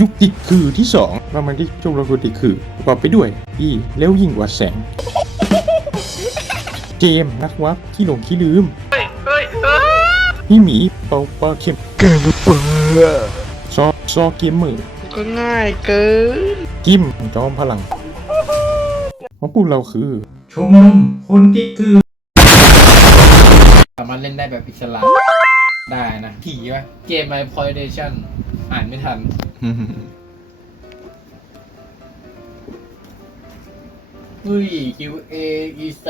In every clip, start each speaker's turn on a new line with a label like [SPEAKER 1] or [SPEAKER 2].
[SPEAKER 1] ยุคติดคือที่สองเรามาที่ชมรมคนติดคือประกอบไปด้วยอีแล้วยิ่งกว่าแสง เจมส์นักวับขี้หลงขี้ลืมพี่หมีเป่าปลาเข็มแกงเปิดซอซอเกมเมอร์
[SPEAKER 2] ก็ง่ายเกิน
[SPEAKER 1] กิมจอมพลังเพราะพวกเราคือชมรมคนติดคือ
[SPEAKER 3] สามารถเล่นได้แบบอิสระได้นะผีวะเกม My p o i d a t i o n อ่านไม่ทันเฮ้ย QA EC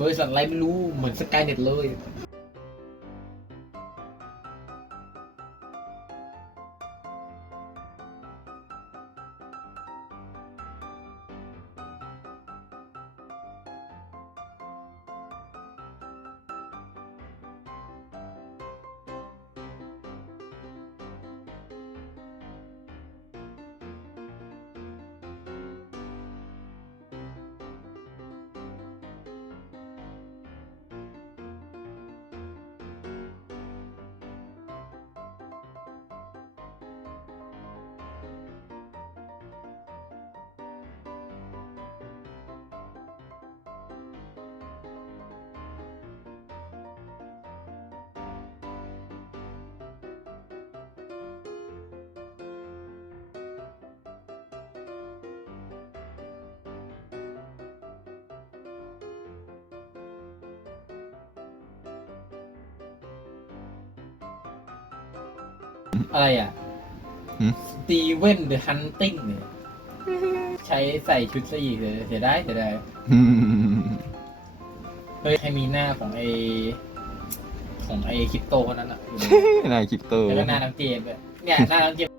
[SPEAKER 3] บริษัทอะไรไม่รู้ เหมือนสกายเน็ตเลย อะไรอะ
[SPEAKER 1] หืม
[SPEAKER 3] สตีเวนเดอะฮันติงเนี่ยใช้ใส่ชุดซะอีกเลยเสียได้เสียได้เฮ้ยให้มีหน้าของไอของไอคริปโตคนนั้นอะอยู่ใน
[SPEAKER 1] นายคิปเตอร์
[SPEAKER 3] แล้วก็หน้าน้องเจมส์ด้วยเนี่ยหน้าน้องเจมส์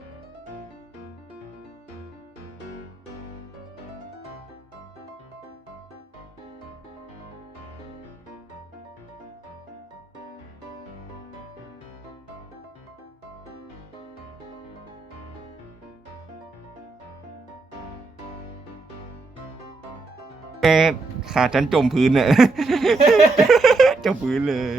[SPEAKER 1] ขาฉันจมพื้นเนี่ย จมพื้นเลย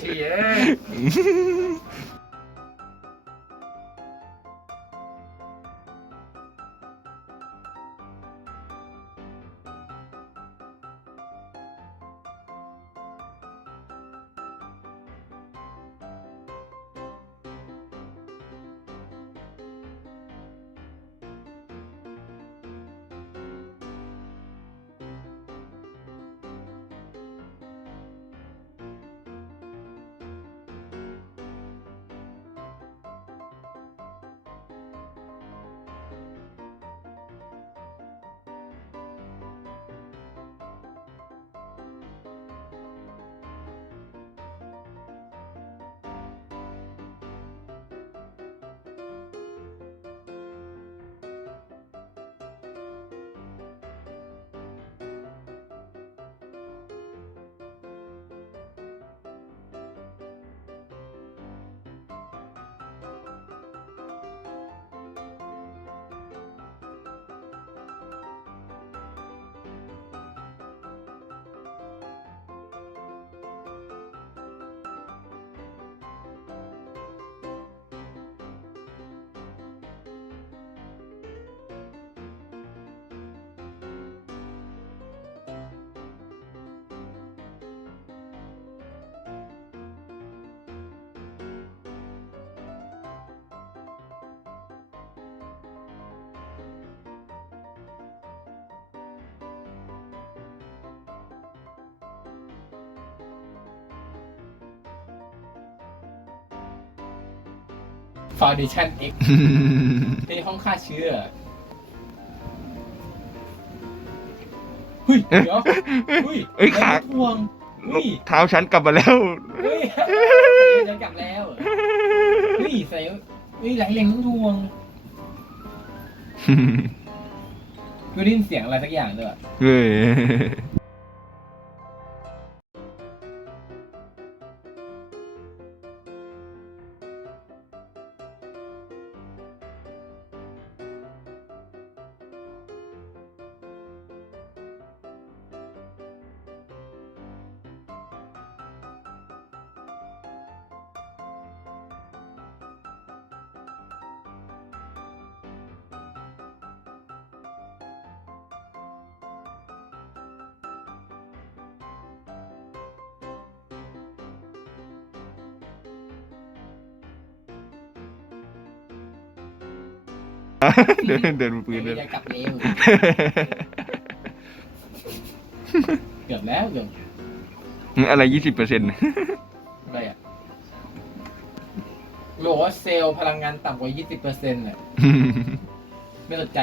[SPEAKER 3] เชี่ย ฟาวเดชั่น X ในห้องฆ่าเชื้อเฮ้ยเดี๋ยวเฮ้ย
[SPEAKER 1] เอ้ยขา
[SPEAKER 3] แรงทวงเฮ้ย
[SPEAKER 1] เท้าฉันกลับมาแล้ว
[SPEAKER 3] เฮ้ยฉันกลับแล้วฮ้ยใส่เฮ้ยไหลแรงทั้งทวงกูได้ยินเสียงอะไรสักอย่างด้วยอะ
[SPEAKER 1] เฮ้ย เดินเดินมือปืนเดิน
[SPEAKER 3] จะกลับเร็วเกือบแล้วเกือบ
[SPEAKER 1] อะไรยี่สิบเปอร์เซ็นต์
[SPEAKER 3] อะไรอะบอกว่าเซลล์พลังงานต่ำกว่า 20%เน่ะไม่สนใจ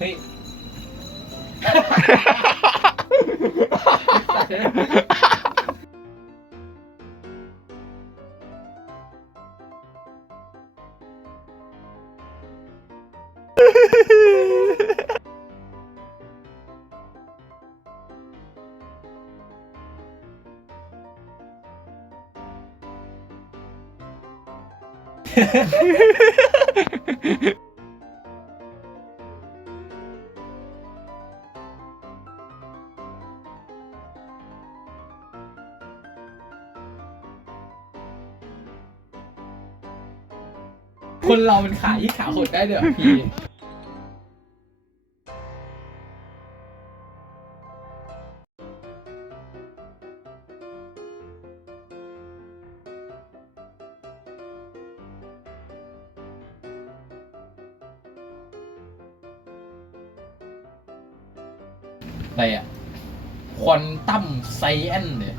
[SPEAKER 3] เฮ้ย คนเราเป็นขายี่ขาหดได้เด้อพี่อะไรอะควอนตัมไซแอนเนี่ย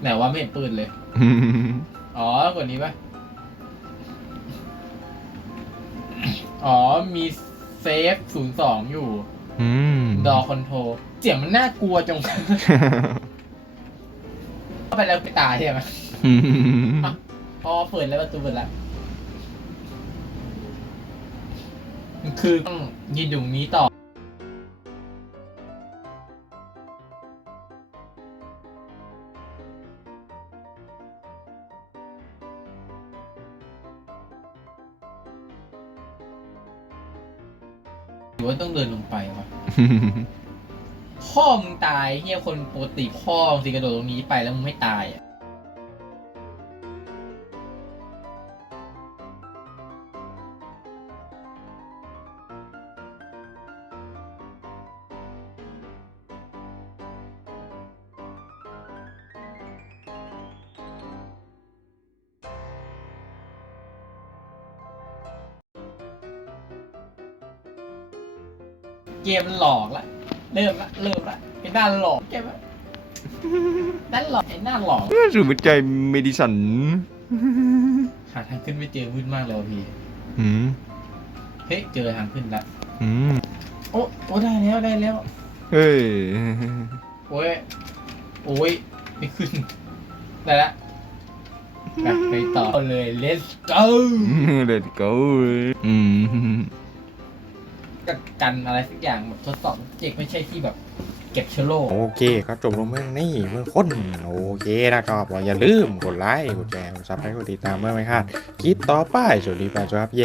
[SPEAKER 3] ไหนว่าไม่เห็นปืนเลย อ๋อกว่านี้ปะอ๋อ มีเซฟศูนย์สองอยู่
[SPEAKER 1] อืม
[SPEAKER 3] ดอคอนโทรเสียงมันน่ากลัวจังเข้าไปแล้วไปตายใช่ไหมพอเปิดแล้วประตูเปิดแล้วมันคือต้องยืนอยู่ตรงนี้ต่อ รือว่าต้องเดินลงไปวะพ่อมึงตายเฮียคนปกติพ่อมึงสิกระโดดตรงนี้ไปแล้วมึงไม่ตายอะ เกมมันหลอกละ เริ่มละ เริ่มละไอ้หน้าหลอกเกมละนั่นหลอกไอ้หน้าหลอก
[SPEAKER 1] สูตรใจเมดิสัน
[SPEAKER 3] หาทางขึ้นไม่เจอมืดมากเลยว่ะพี่
[SPEAKER 1] อืม
[SPEAKER 3] เฮ้ยเจอทางขึ้นละ
[SPEAKER 1] อืม
[SPEAKER 3] โอ้โอ้ได้แล้วได้แล้ว
[SPEAKER 1] เฮ้ย
[SPEAKER 3] โอ้ย โอ้ยไม่ขึ้น ได้ละไปไปต่อเลย let's go
[SPEAKER 1] let's go อืม
[SPEAKER 3] กักันอะไรสักอย่างแบบทดสอบเจกไม่ใช่ที่แบบเก็บเชื้อโรค
[SPEAKER 1] โอเคครับจบลงเมื่อนี้เมื่อคนโอเคนะครับอย่าลืมกดไลค์กดแชร์กดซับสไครต์กดติดตามเมื่อไม่พลาดคลิปต่อไปสวัสดีครับ